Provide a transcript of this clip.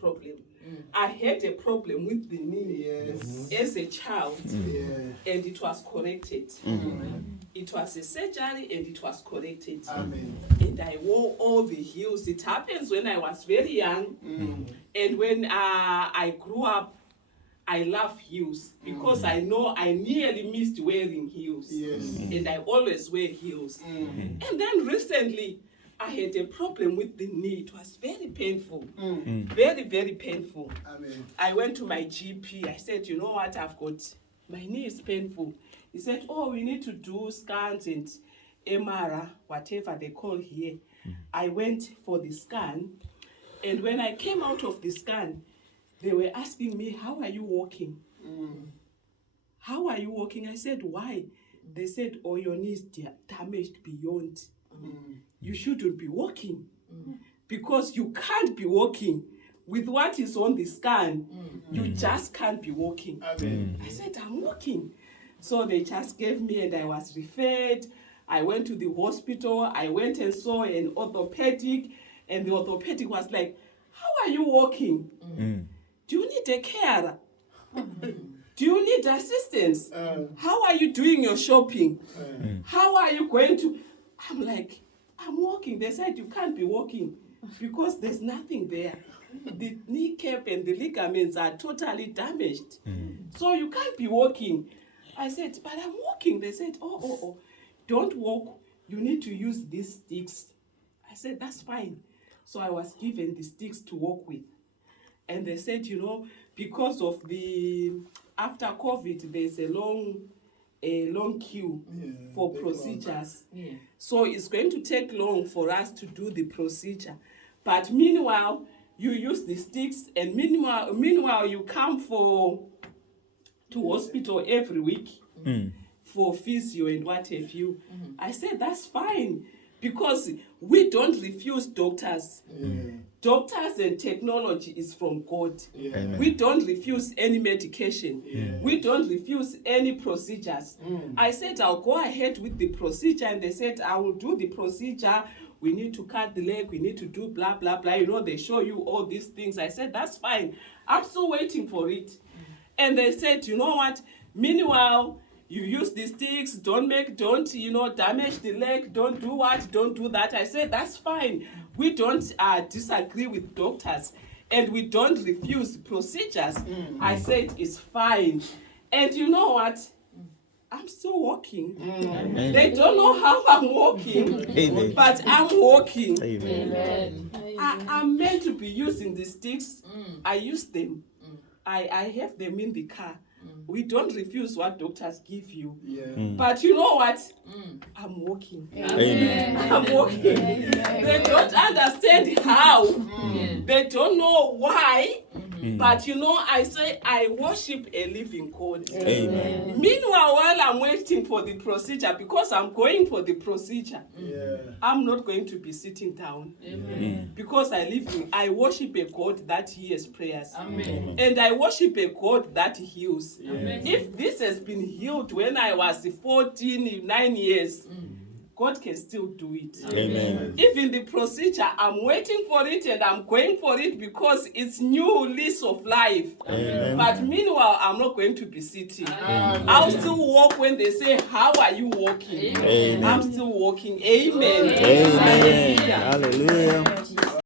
problem. I had a problem with the knee as a child, and it was corrected. It was a surgery and it was corrected. And I wore all the heels. It happens when I was very young, and when I grew up, I love heels because I know I nearly missed wearing heels, and I always wear heels. And then recently, I had a problem with the knee. It was very painful, very, very painful. I went to my GP. I said, you know what, my knee is painful. He said, oh, we need to do scans and MRI, whatever they call here. I went for the scan, and when I came out of the scan, they were asking me, how are you walking? How are you walking? I said, why? They said, oh, your knee is damaged beyond. You shouldn't be walking because you can't be walking with what is on the scan. You just can't be walking. I said, I'm walking. So they just gave me, and I was referred. I went to the hospital. I went and saw an orthopedic, and the orthopedic was like, how are you walking? Do you need a carer? Do you need assistance? How are you doing your shopping? How are you going to... I'm like, I'm walking. They said you can't be walking because there's nothing there. The kneecap and the ligaments are totally damaged. So you can't be walking. I said, but I'm walking. They said, oh, don't walk. You need to use these sticks. I said, that's fine. So I was given the sticks to walk with. And they said, you know, because of after COVID, there's a long queue for procedures. So it's going to take long for us to do the procedure. But meanwhile, you use the sticks, and meanwhile you come to hospital every week for physio and what have you. I said, that's fine, because we don't refuse doctors. Doctors and technology is from God. We don't refuse any medication. We don't refuse any procedures. I said, I'll go ahead with the procedure, and they said, I will do the procedure. We need to cut the leg. We need to do blah, blah, blah. You know, they show you all these things. I said, that's fine. I'm still waiting for it. And they said, you know what? Meanwhile, you use the sticks, don't damage the leg, don't do what, don't do that. I said, that's fine. We don't disagree with doctors, and we don't refuse procedures. I said, it's fine. And you know what? I'm still walking. They don't know how I'm walking, but I'm walking. I'm meant to be using the sticks. I use them. I have them in the car. We don't refuse what doctors give you. But you know what? I'm walking. I'm walking. They don't understand how. They don't know why. But you know, I say I worship a living God. Meanwhile, while I'm waiting for the procedure, because I'm going for the procedure, I'm not going to be sitting down. Because I worship a God that hears prayers. And I worship a God that heals. If this has been healed when I was 9 years, God can still do it. Even the procedure, I'm waiting for it and I'm going for it because it's new lease of life. But meanwhile, I'm not going to be sitting. I'll still walk when they say, how are you walking? I'm still walking. Amen. Hallelujah.